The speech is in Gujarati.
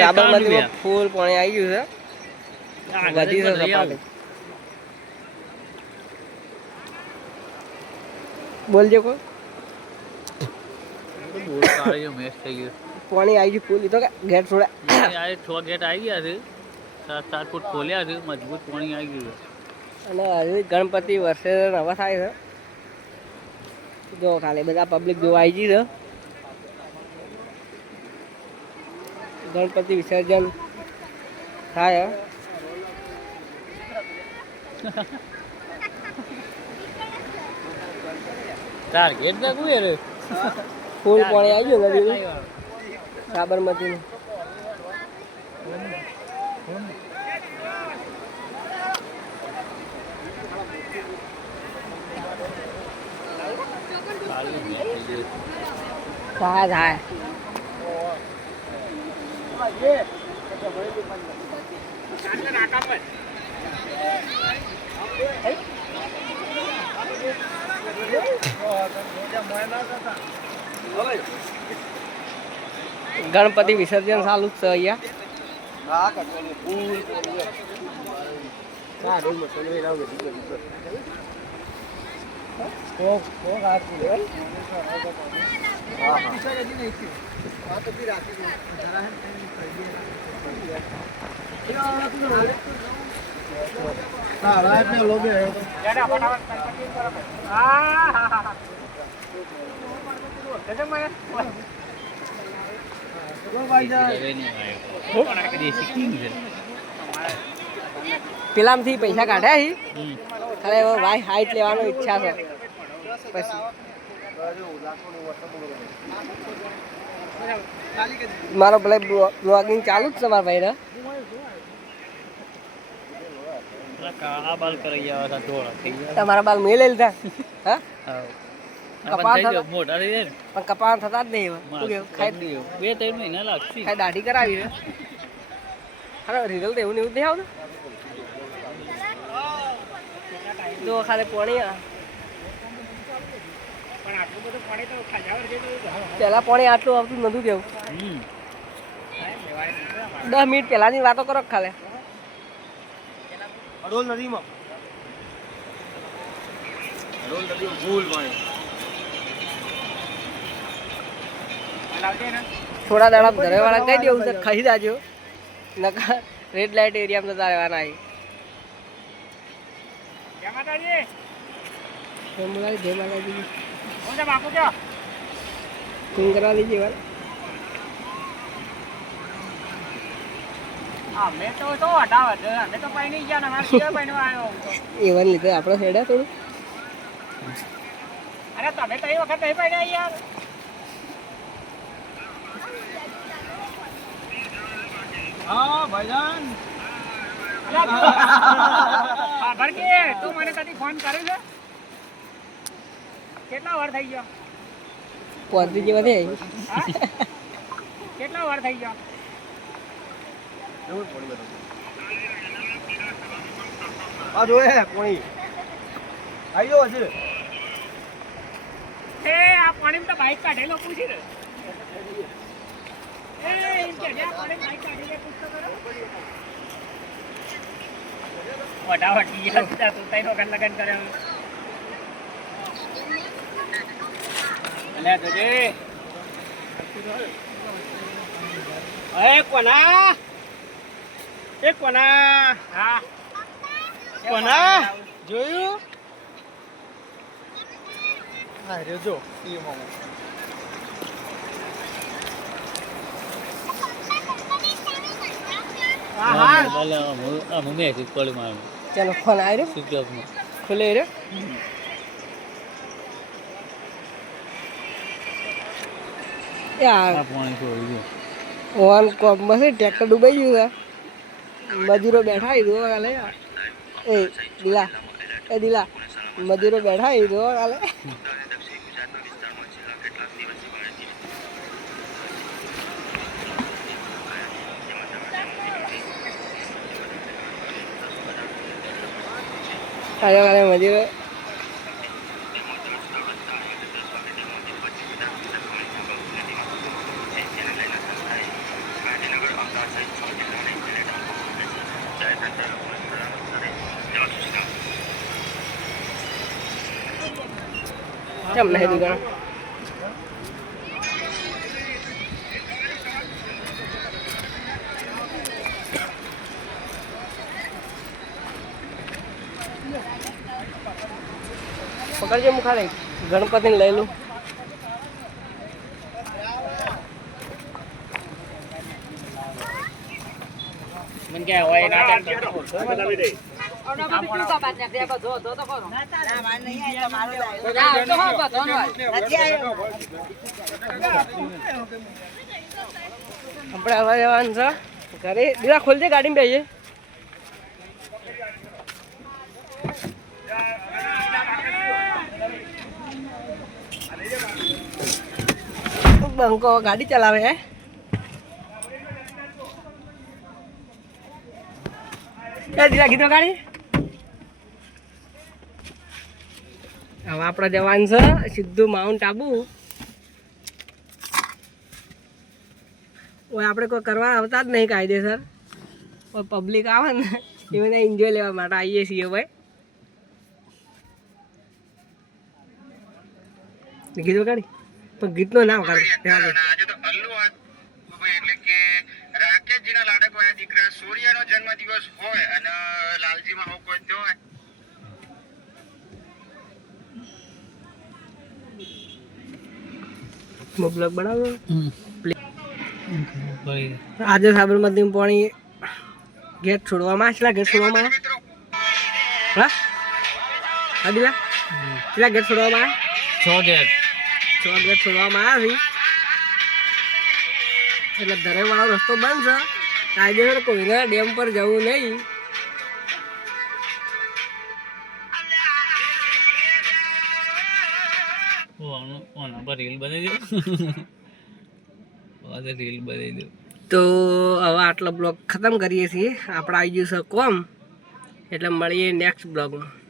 સાબરમતીમાં ફૂલ પાણી આવી ગયું છે, વધી છે સપાટી. બોલજો કોઈ પાણી આવી ગયું ફૂલ. તો ગેટ છોડ્યા, 6 ગેટ આવી ગયા છે, 7 ફૂટ ખોલ્યા છે, મજબૂત પાણી આવી ગયું છે. અને હજી ગણપતિ વર્ષે નવા થાય છે. જો ખાલી બધા પબ્લિક જોવા આવી ગઈ છે. ગણપતિ વિસર્જન થાય. ટાર્ગેટ નાખવું યાર, ફૂલ પાણી આવી ગયું નદીનું, સાબરમતીનું. થાય થાય. ગણપતિ વિસર્જન ચાલુ જ છે અહીંયા. પેલામાંથી પૈસા કાઢ્યા છે. અરે ભાઈ હાઈટ લેવાનો ઈચ્છા છે. પછી મારો ભલે બ્લોગિંગ ચાલુ જ છે મારા ભાઈ. તમારા બાલ મેં લઈ લીધા. હા કપાળ થતા જ નહીં. બે 3 મહિના લાગશે. દાઢી કરાવી છે. અરે રિઝલ્ટ એવું નહીં આવતું. જો ખાલી પાણી પેલા પાણી આટલું આવતું નતું કેવું. 10 મિનિટ પહેલાની વાતો કરો ખાલી. થોડા દાડા ઘરે વાળા કહી દેવું છે ખાઈ જાજો, નકા રેડ લાઇટ એરિયામાં જતા રહેવાના. જય માતાજી. કરા દીजिए वाला. અમે તો 18 અમે તો પાઈ નહીં ગયા ને, મારે કેવા પાઈનો આવ્યો એવન લીધે આપણો હેડા થોડું. અરે તમે તો એ વખત નહીં પાડ્યા યાર. હા ભાઈજાન. ખબર કે તું મને કદી ફોન કર્યો છે? કેટલા વાર થઈ ગયો? પહોંચી જેવા થઈ. કેટલા વાર થઈ ગયો? આ જોયે પાણી આયો હજી. એ આ પાણીમાં તો બાઈક કાઢેલો પૂછી રે. એ એમ કે આ પાણી બાઈક કાઢીને પૂછતો કરો. વડાવટી યાર તું તઈનો લગન કરે. અલે જોજે. કોના હા કોના જોયું? હા રે જો ઈ મામો. હા હા મમ્મી એક કોલ માં. ચાલો ફોન આવ્યો ખુલે રે. યાર પાણી છોડી દો. ઓન કોમમાં છે ટ્રેક્ટર ડૂબાઈ ગયું છે. મજૂરો બેઠા એ દો કાલે. એ દિલા મજૂરો બેઠા એ દો કાલે. કાલે મજૂરો કેમ નહીં દુકાન પકડજો હું ખાલી ગણપતિને લઈ લઉં મને ક્યાં હોય આપણે આવવા જવાનું છે ઘરે દીવા ખોલજે ગાડીમાં બેસીએ બંકો ગાડી ચલાવે હે દીવા કીધું ગાડી હવે આપણે જવાનું છે સીધું માઉન્ટ આબુ ઓય આપણે કોઈ કરવા આવતા જ નહીં કાયદેસર કોઈ પબ્લિક આવે ને એને એન્જોય લેવા માટે આવીએ છીએ ભાઈ કીધું ગાડી પણ ગીતનો નામ કાઢે આજે તો અલ્લુ એટલે કે રાકેશજીના લાડક હોય દીકરા સૂર્યનો જન્મદિવસ હોય અને લાલજીમાં હોવ કોઈ તો હોય બ્લોગ બનાવો આજે સાબરમતી પાણી ગેટ છોડવામાં કેટલા ગેટ છોડવામાં હા આદિલા કેટલા ગેટ છોડવામાં 6 ગેટ છોડવામાં આવી એટલે દરેકવાળો રસ્તો બંધ છે કાયદેસર કોઈને ડેમ પર જવું નહીં રીલ બનાવી દો રીલ બનાવી દો તો હવે આટલો બ્લોગ ખતમ કરીએ છીએ આપણે આવી ગયું છે કોમ એટલે મળીએ નેક્સ્ટ બ્લોગમાં